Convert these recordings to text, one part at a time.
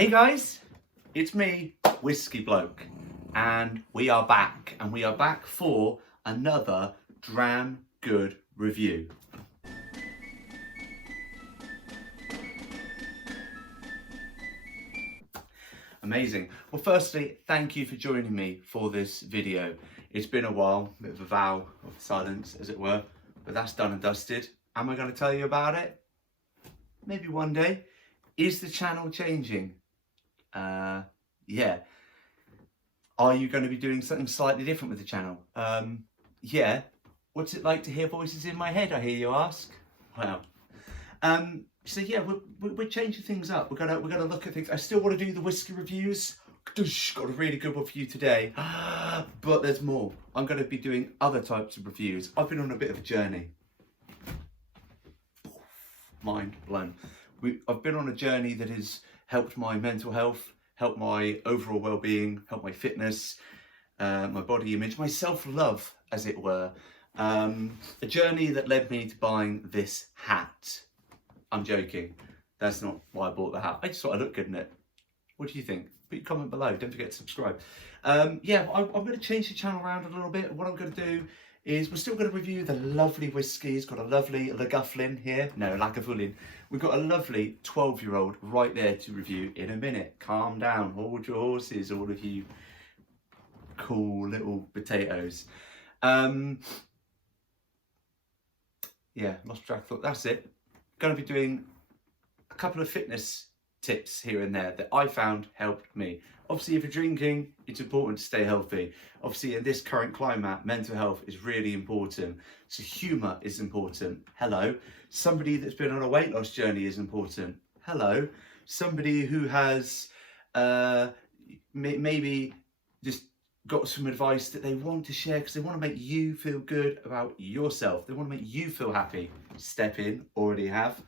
Hey guys, it's me, Whisky Bloke, and we are back for another damn good review. Amazing. Well, firstly, thank you for joining me for this video. It's been a while, a bit of a vow of silence, as it were, but that's done and dusted. Am I going to tell you about it? Maybe one day. Is the channel changing? Yeah. Are you going to be doing something slightly different with the channel? Yeah. What's it like to hear voices in my head, I hear you ask? Well, so yeah, we're changing things up. We're gonna look at things. I still want to do the whiskey reviews. Got a really good one for you today, but there's more. I'm going to be doing other types of reviews. I've been on a bit of a journey. Mind blown. I've been on a journey that has helped my mental health, helped my overall well-being, helped my fitness, my body image, my self-love, as it were. A journey that led me to buying this hat. I'm joking. That's not why I bought the hat. I just thought I looked good in it. What do you think? Put your comment below. Don't forget to subscribe. Yeah, I'm going to change the channel around a little bit. What I'm going to do is we're still going to review the lovely whiskies. Got a lovely Lagavulin here. No, Lagavulin. We've got a lovely 12-year-old right there to review in a minute. Calm down. Hold your horses, all of you cool little potatoes. Yeah, lost track of thought. That's it. Going to be doing a couple of fitness tips here and there that I found helped me. Obviously, if you're drinking, it's important to stay healthy. Obviously, in this current climate, mental health is really important. So humour is important. Hello. Somebody that's been on a weight loss journey is important. Hello. Somebody who has maybe just got some advice that they want to share because they want to make you feel good about yourself. They want to make you feel happy. Step in, already have.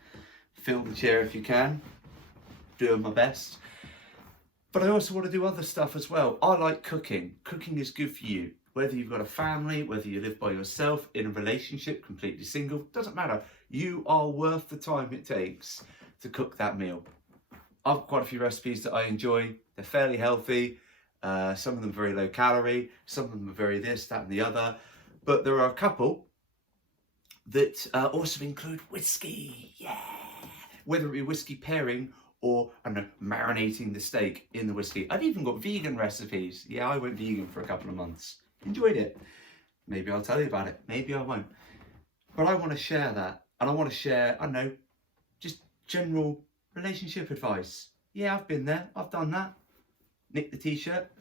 Fill the chair if you can. Doing my best. But I also want to do other stuff as well. I like cooking. Cooking is good for you. Whether you've got a family, whether you live by yourself, in a relationship, completely single, doesn't matter. You are worth the time it takes to cook that meal. I've got quite a few recipes that I enjoy. They're fairly healthy. Some of them very low calorie. Some of them are very this, that and the other. But there are a couple that also include whiskey. Yeah. Whether it be whiskey pairing or, I don't know, marinating the steak in the whiskey. I've even got vegan recipes. Yeah, I went vegan for a couple of months. Enjoyed it. Maybe I'll tell you about it. Maybe I won't. But I want to share that. And I want to share, I don't know, just general relationship advice. Yeah, I've been there. I've done that. Nick the t-shirt.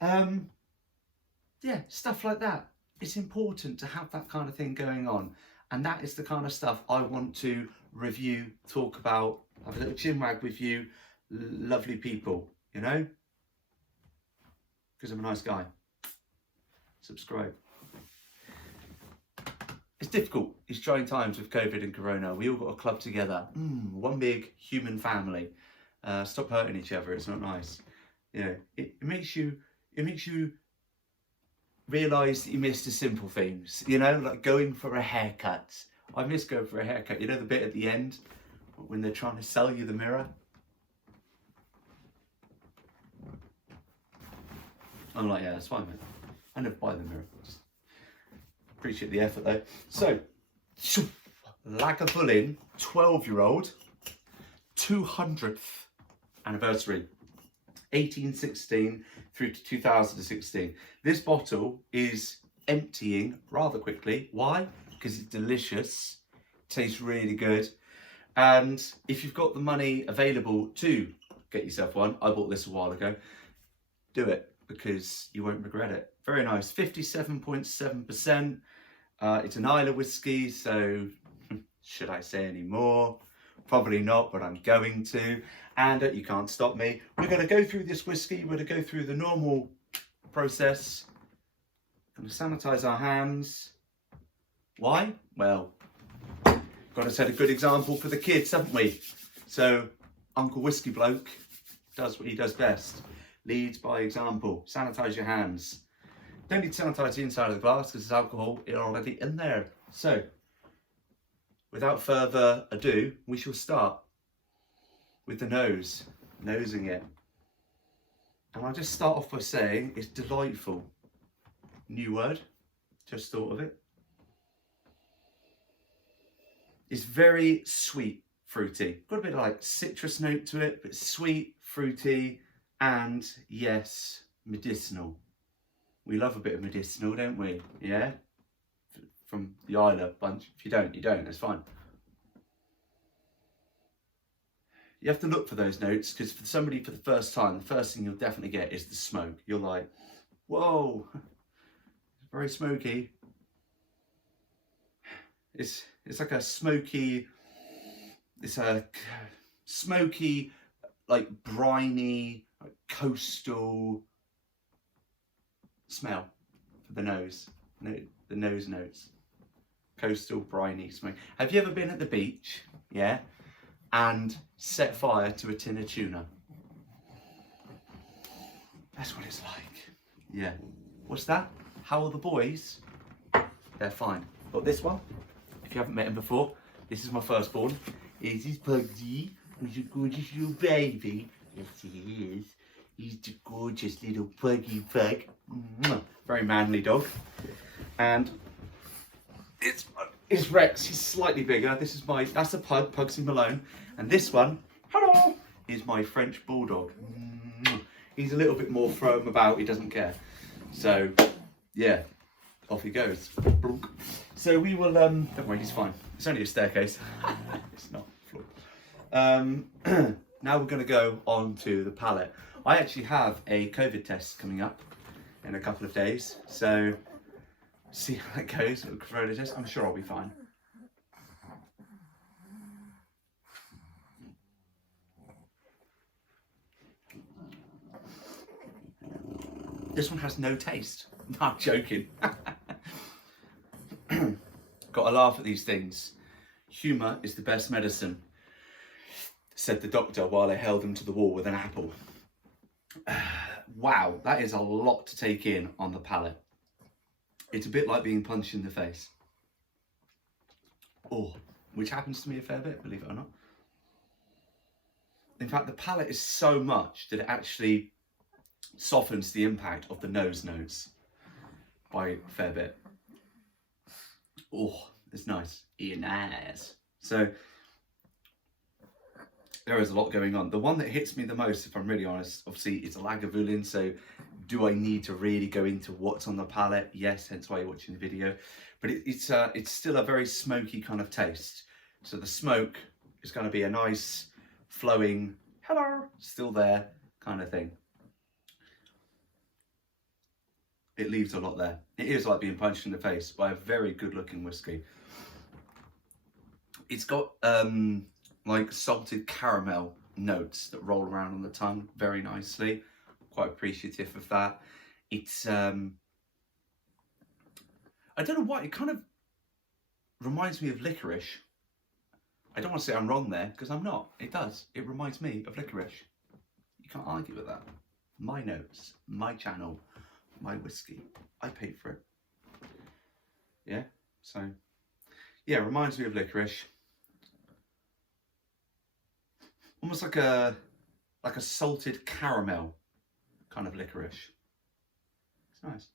Yeah, stuff like that. It's important to have that kind of thing going on. And that is the kind of stuff I want to review, talk about, have a little chinwag with you, lovely people, you know? Because I'm a nice guy. Subscribe. It's difficult. It's trying times with COVID and Corona. We all got a club together. One big human family. Stop hurting each other. It's not nice. You know, it makes you realise that you miss the simple things. You know, like going for a haircut. I miss going for a haircut. You know the bit at the end when they're trying to sell you the mirror? I'm like, yeah, that's fine, mate. I never buy the mirror. Just appreciate the effort though. So, Lagavulin, 12-year-old, 200th anniversary. 1816 through to 2016. This bottle is emptying rather quickly. Why? Because it's delicious, tastes really good. And if you've got the money available to get yourself one, I bought this a while ago, do it because you won't regret it. Very nice, 57.7%. It's an Islay whiskey, so should I say any more? Probably not, but I'm going to. And you can't stop me. We're going to go through this whiskey. We're going to go through the normal process. Going to sanitize our hands. Why? Well, got to set a good example for the kids, haven't we? So Uncle Whisky Bloke does what he does best. Leads by example. Sanitize your hands. Don't need to sanitize the inside of the glass because there's alcohol already in there. So, without further ado, we shall start with the nose. nosing it. And I'll just start off by saying it's delightful. New word, just thought of it. It's very sweet, fruity. Got a bit of like citrus note to it, but sweet, fruity, and yes, medicinal. We love a bit of medicinal, don't we? Yeah? From the Isla bunch. If you don't, you don't, that's fine. You have to look for those notes, because for somebody for the first time, the first thing you'll definitely get is the smoke. You're like, whoa, it's very smoky. It's like a smoky, it's a smoky, like briny, like coastal smell for the nose. The nose notes. Coastal, briny smoke. Have you ever been at the beach? Yeah? And set fire to a tin of tuna? That's what it's like. Yeah. What's that? How are the boys? They're fine. Got this one. If you haven't met him before, this is my firstborn. This is Pugsy. He's a gorgeous little baby. Yes, he is. He's the gorgeous little puggy pug. Very manly dog. And it's Rex. He's slightly bigger. That's a pug, Pugsy Malone. And this one, hello, is my French bulldog. He's a little bit more throw him about. He doesn't care. So, yeah, off he goes. So we will. Don't worry, he's fine. It's only a staircase. It's not a floor. Now we're going to go on to the palate. I actually have a COVID test coming up in a couple of days. So see how that goes with the corona test. I'm sure I'll be fine. This one has no taste. No, I'm joking. Got to laugh at these things. Humour is the best medicine, said the doctor while I held him to the wall with an apple. Wow, that is a lot to take in on the palate. It's a bit like being punched in the face. Oh, which happens to me a fair bit, believe it or not. In fact, the palate is so much that it actually softens the impact of the nose notes by a fair bit. Oh, it's nice. Nice. So there is a lot going on. The one that hits me the most, if I'm really honest, obviously it's a Lagavulin. So do I need to really go into what's on the palate? Yes, hence why you're watching the video. But it's still a very smoky kind of taste. So the smoke is going to be a nice flowing, hello, still there kind of thing. It leaves a lot there. It is like being punched in the face by a very good looking whiskey. It's got like salted caramel notes that roll around on the tongue very nicely. Quite appreciative of that. It's I don't know why, it kind of reminds me of licorice. I don't want to say I'm wrong there, because I'm not. It does. It reminds me of licorice. You can't argue with that. My notes, my channel, my whiskey. I paid for it. Yeah, so yeah, it reminds me of licorice. Almost like a salted caramel kind of licorice. It's nice.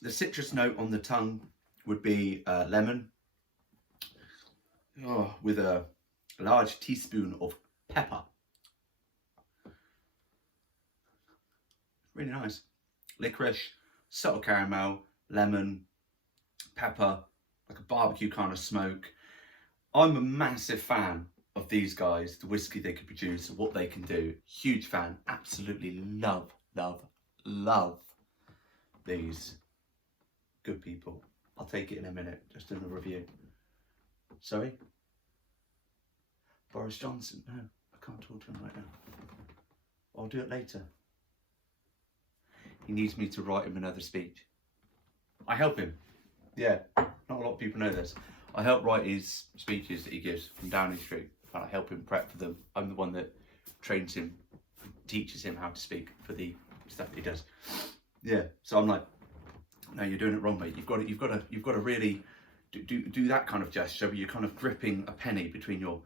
The citrus note on the tongue would be lemon, with a large teaspoon of pepper. Really nice. Licorice, subtle caramel, lemon, pepper, like a barbecue kind of smoke. I'm a massive fan of these guys, the whiskey they can produce, what they can do. Huge fan. Absolutely love, love, love these good people. I'll take it in a minute, just in a review. Sorry? Boris Johnson? No, I can't talk to him right now. I'll do it later. He needs me to write him another speech. I help him. Yeah, not a lot of people know this. I help write his speeches that he gives from Downing Street. And I help him prep for them. I'm the one that trains him, teaches him how to speak for the stuff that he does. Yeah. So I'm like, no, you're doing it wrong, mate. You've got to really do that kind of gesture where you're kind of gripping a penny between your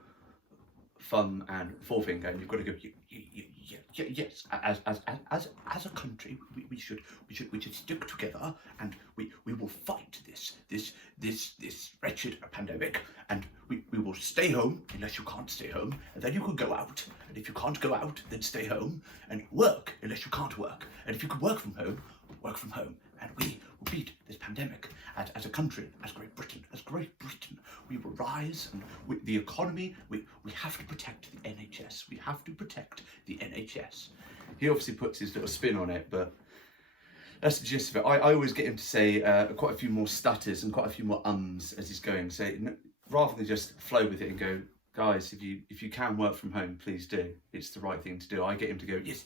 thumb and forefinger, and you've got to go. Yes, as a country, we should stick together, and we will fight this wretched pandemic, and we will stay home unless you can't stay home, and then you can go out, and if you can't go out, then stay home, and work unless you can't work, and if you can work from home, and we will beat this pandemic as a country, as Great Britain, we will rise, and the economy, we have to protect the NHS, we have to protect the NHS. He obviously puts his little spin on it, but that's the gist of it. I always get him to say quite a few more stutters and quite a few more ums as he's going, so rather than just flow with it and go, guys, if you can work from home, please do. It's the right thing to do. I get him to go, yes,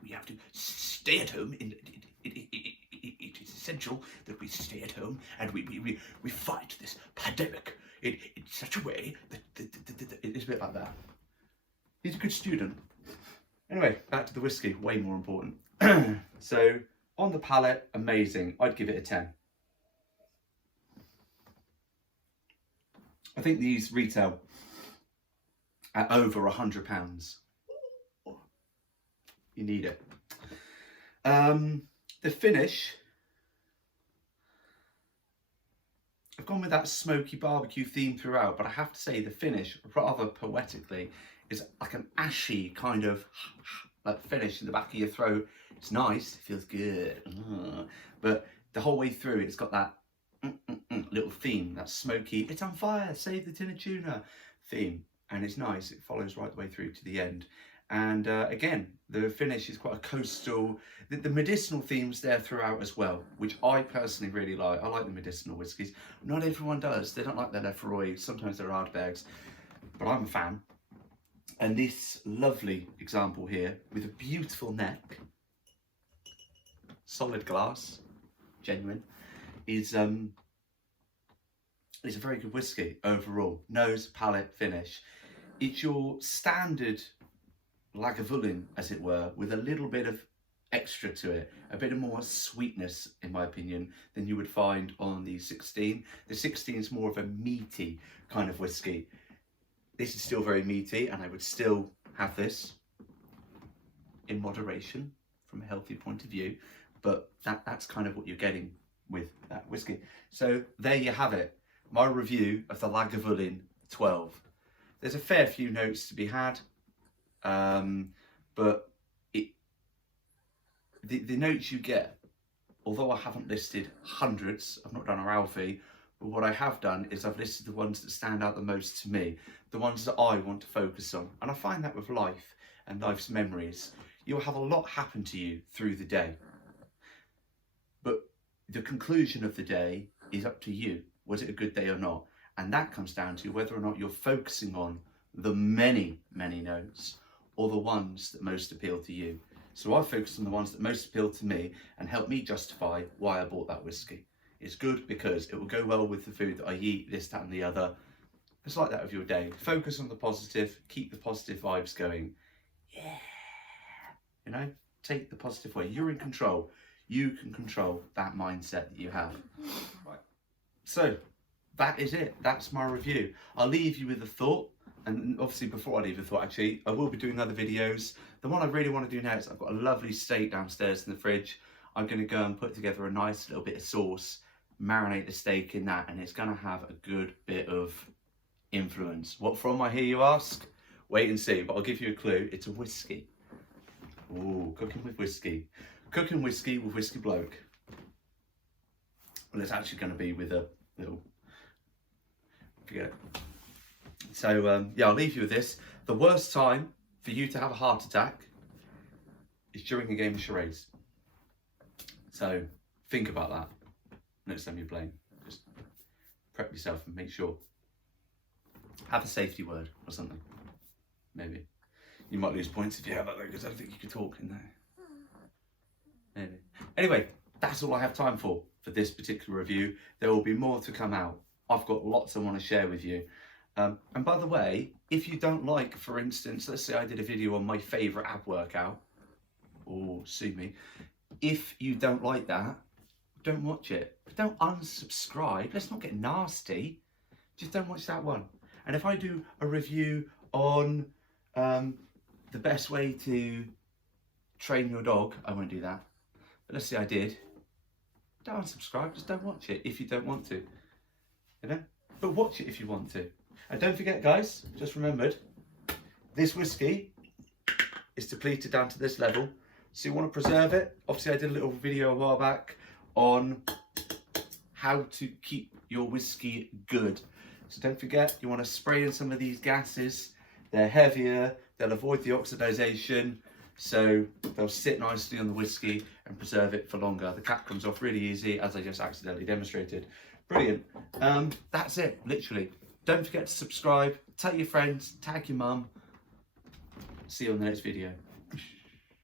we have to stay at home. It is essential that we stay at home and we fight this pandemic in such a way that it's a bit like that. He's a good student. Anyway, back to the whiskey, way more important. So, on the palate, amazing. I'd give it a 10. I think these retail at over £100. You need it. The finish, I've gone with that smoky barbecue theme throughout, but I have to say the finish, rather poetically, is like an ashy kind of like finish in the back of your throat. It's nice, it feels good, but the whole way through it's got that little theme, that smoky, it's on fire, save the tin of tuna theme, and it's nice. It follows right the way through to the end. And again, the finish is quite a coastal, the medicinal themes there throughout as well, which I personally really like. I like the medicinal whiskies. Not everyone does. They don't like their Lefroy. Sometimes they're hard bags, but I'm a fan. And this lovely example here with a beautiful neck, solid glass, genuine, is a very good whiskey overall. Nose, palate, finish. It's your standard Lagavulin, as it were, with a little bit of extra to it, a bit of more sweetness, in my opinion, than you would find on the 16. The 16 is more of a meaty kind of whiskey. This is still very meaty, and I would still have this in moderation from a healthy point of view, but that's kind of what you're getting with that whiskey. So there you have it, my review of the Lagavulin 12. There's a fair few notes to be had, but the notes you get, although I haven't listed hundreds, I've not done a Ralphie, but what I have done is I've listed the ones that stand out the most to me, the ones that I want to focus on. And I find that with life and life's memories, you'll have a lot happen to you through the day, but the conclusion of the day is up to you. Was it a good day or not? And that comes down to whether or not you're focusing on the many notes or the ones that most appeal to you. So I focused on the ones that most appeal to me and help me justify why I bought that whiskey. It's good because it will go well with the food that I eat, this, that and the other. It's like that with your day. Focus on the positive, keep the positive vibes going. Yeah. You know, take the positive way. You're in control. You can control that mindset that you have. Right. So that is it. That's my review. I'll leave you with a thought. And obviously before I leave a thought, actually, I will be doing other videos. The one I really want to do now is I've got a lovely steak downstairs in the fridge. I'm going to go and put together a nice little bit of sauce, marinate the steak in that, and it's going to have a good bit of influence. What from, I hear you ask? Wait and see, but I'll give you a clue. It's a whiskey. Ooh, cooking with whiskey. Cooking whiskey with Whiskey Bloke. Well, it's actually going to be with a little... Forget it. So, yeah, I'll leave you with this. The worst time for you to have a heart attack is during a game of charades. So, think about that next time you're playing. Just prep yourself and make sure. Have a safety word or something. Maybe. You might lose points if you have that though, because I don't think you could talk in there. Maybe. Anyway, that's all I have time for this particular review. There will be more to come out. I've got lots I want to share with you. And by the way, if you don't like, for instance, let's say I did a video on my favourite ab workout, or sue me, if you don't like that, don't watch it. But don't unsubscribe. Let's not get nasty. Just don't watch that one. And if I do a review on the best way to train your dog, I won't do that. But let's say I did. Don't unsubscribe, just don't watch it if you don't want to. You know? But watch it if you want to. And don't forget, guys, just remembered, this whiskey is depleted down to this level. So you want to preserve it. Obviously, I did a little video a while back on how to keep your whiskey good. So don't forget, you want to spray in some of these gases. They're heavier, they'll avoid the oxidization, so they'll sit nicely on the whiskey and preserve it for longer. The cap comes off really easy, as I just accidentally demonstrated. Brilliant. That's it, literally. Don't forget to subscribe, tell your friends, tag your mum. See you on the next video.